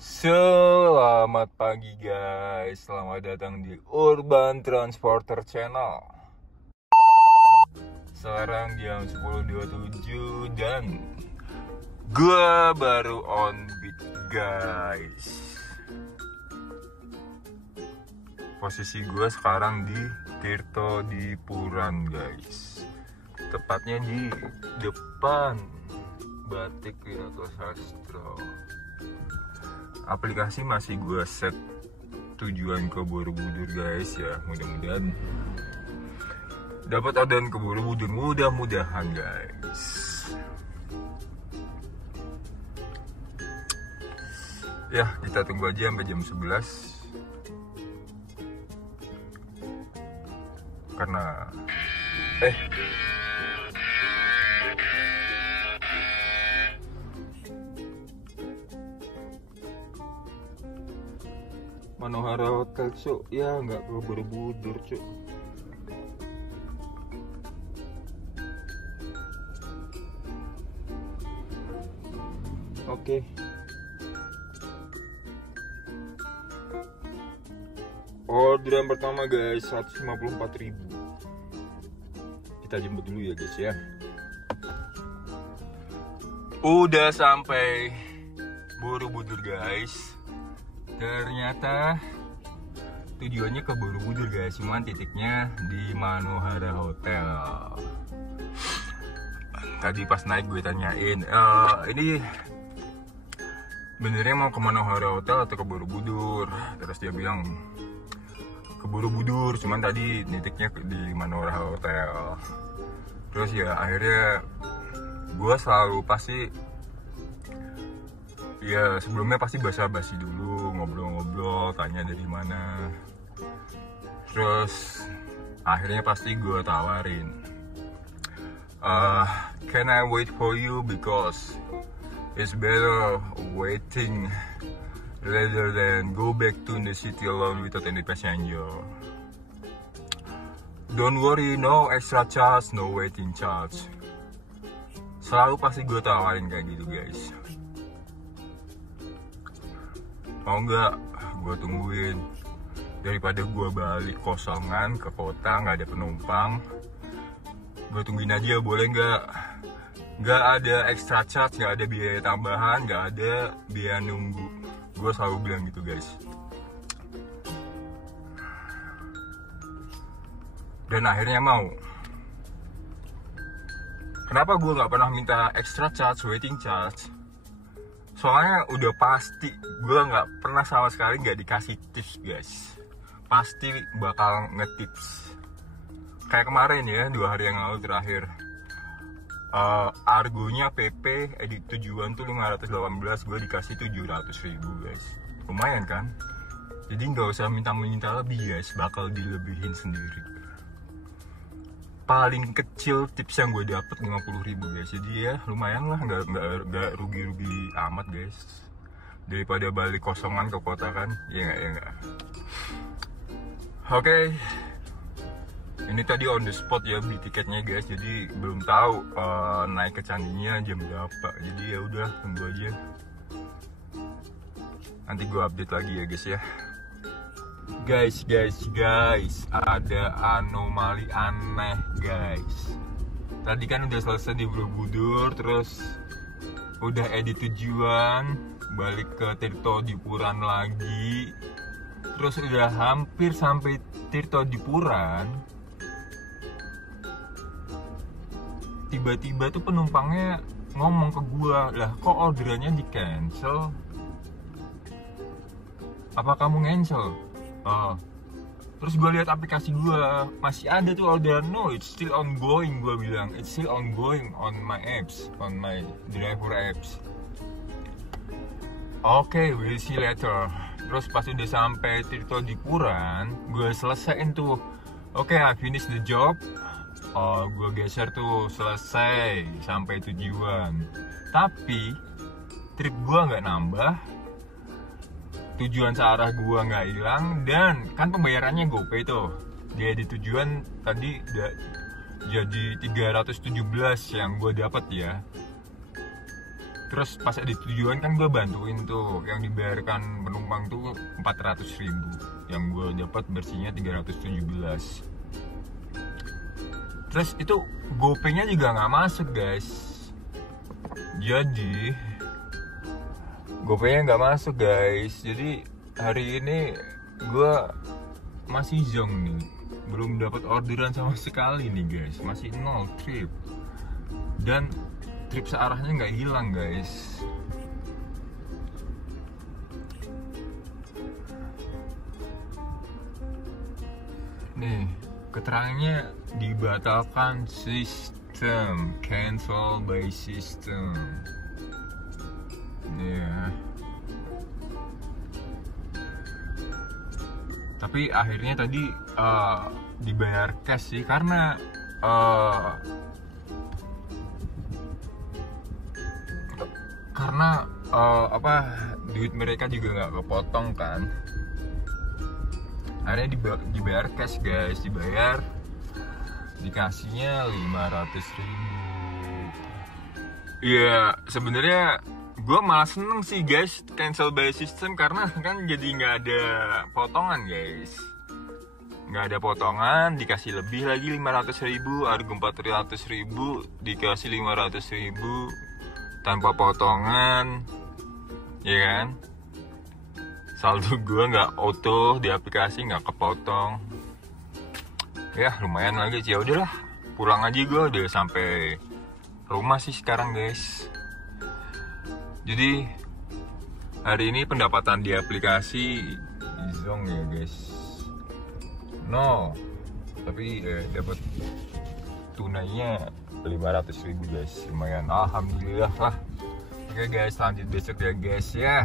Selamat pagi guys, selamat datang di Urban Transporter Channel. Sekarang jam 10.27 dan gua baru on beat guys. Posisi gua sekarang di Tirto Dipuran guys. Tepatnya di depan Batik Wirato Sastro. Aplikasi masih gue set tujuan ke Borobudur guys ya, mudah-mudahan dapat orderan ke Borobudur, mudah-mudahan guys. Ya kita tunggu aja sampai jam 11 karena Manohara Hotel cuk, ya nggak ke Borobudur cuk. Oke. Orderan pertama guys 154.000. Kita jemput dulu ya guys ya. Udah sampai Borobudur guys. Ternyata tujuannya ke Borobudur guys, cuman titiknya di Manohara Hotel. Tadi pas naik gue tanyain, ini benernya mau ke Manohara Hotel atau ke Borobudur? Terus dia bilang ke Borobudur, cuman tadi titiknya di Manohara Hotel. Terus ya akhirnya gue selalu pasti ya sebelumnya pasti basa-basi dulu, ngobrol-ngobrol, tanya dari mana. Terus akhirnya pasti gue tawarin, can I wait for you because it's better waiting rather than go back to the city alone without any passenger. Don't worry, no extra charge, no waiting charge. Selalu pasti gue tawarin kayak gitu guys. Mau nggak gue tungguin daripada gue balik kosongan ke kota nggak ada penumpang, gue tungguin aja boleh nggak ada extra charge, nggak ada biaya tambahan, nggak ada biaya nunggu. Gue selalu bilang gitu guys. Dan akhirnya mau. Kenapa gue nggak pernah minta extra charge, waiting charge? Soalnya udah pasti gue nggak pernah sama sekali nggak dikasih tips guys. Pasti bakal nge-tips. Kayak kemarin ya, 2 hari yang lalu terakhir, argonya PP edit tujuan tuh 518, gue dikasih 700.000 guys. Lumayan kan? Jadi nggak usah minta lebih guys, bakal dilebihin sendiri. Paling kecil tips yang gue dapet 50.000 guys. Jadi ya lumayan lah, nggak rugi-rugi amat guys. Daripada balik kosongan ke kota kan, ya nggak. Oke. Ini tadi on the spot ya beli tiketnya guys. Jadi belum tahu naik ke candinya jam berapa. Jadi ya udah tunggu aja. Nanti gue update lagi ya guys ya. Guys, ada anomali aneh guys. Tadi kan udah selesai di Borobudur, terus udah edit tujuan, balik ke Tirto Dipuran lagi, terus udah hampir sampai Tirto Dipuran. Tiba-tiba tuh penumpangnya ngomong ke gua, lah kok orderannya di cancel? Apa kamu cancel? Terus gue lihat aplikasi gue masih ada tuh orderan. No, it's still ongoing. Gue bilang it's still ongoing on my apps, on my driver apps. Oke, we'll see later. Terus pas udah sampai Tirto Dipuran, gue selesaiin tuh. Oke, I finish the job. Gue geser tuh, selesai sampai tujuan. Tapi trip gue nggak nambah. Tujuan searah gua nggak hilang, dan kan pembayarannya GoPay tuh. Dia di tujuan tadi jadi 317 yang gua dapat ya. Terus pas di tujuan kan gue bantuin tuh, yang dibayarkan penumpang tuh 400.000, yang gue dapat bersihnya 317. Terus itu GoPay-nya juga nggak masuk guys. Jadi GoPay-nya nggak masuk guys. Jadi hari ini gue masih zonk nih, belum dapat orderan sama sekali nih guys, masih 0 trip. Dan trip searahnya nggak hilang guys. Nih keterangannya dibatalkan sistem, cancel by system. Ya. Tapi akhirnya tadi dibayar cash sih, karena duit mereka juga nggak kepotong kan. Akhirnya dibayar cash guys, dikasihnya 500.000. Iya, sebenarnya gue malah seneng sih guys cancel by system, karena kan jadi nggak ada potongan guys, nggak ada potongan, dikasih lebih lagi 500.000, harga 400.000 dikasih 500.000 tanpa potongan, ya kan? Saldo gue nggak auto di aplikasi, nggak kepotong. Ya lumayan lagi sih, ya udahlah pulang aja, gue udah sampai rumah sih sekarang guys. Jadi hari ini pendapatan di aplikasi zonk ya guys, tapi dapat tunainya 500.000 guys, lumayan, alhamdulillah lah. Oke guys, lanjut besok ya guys ya.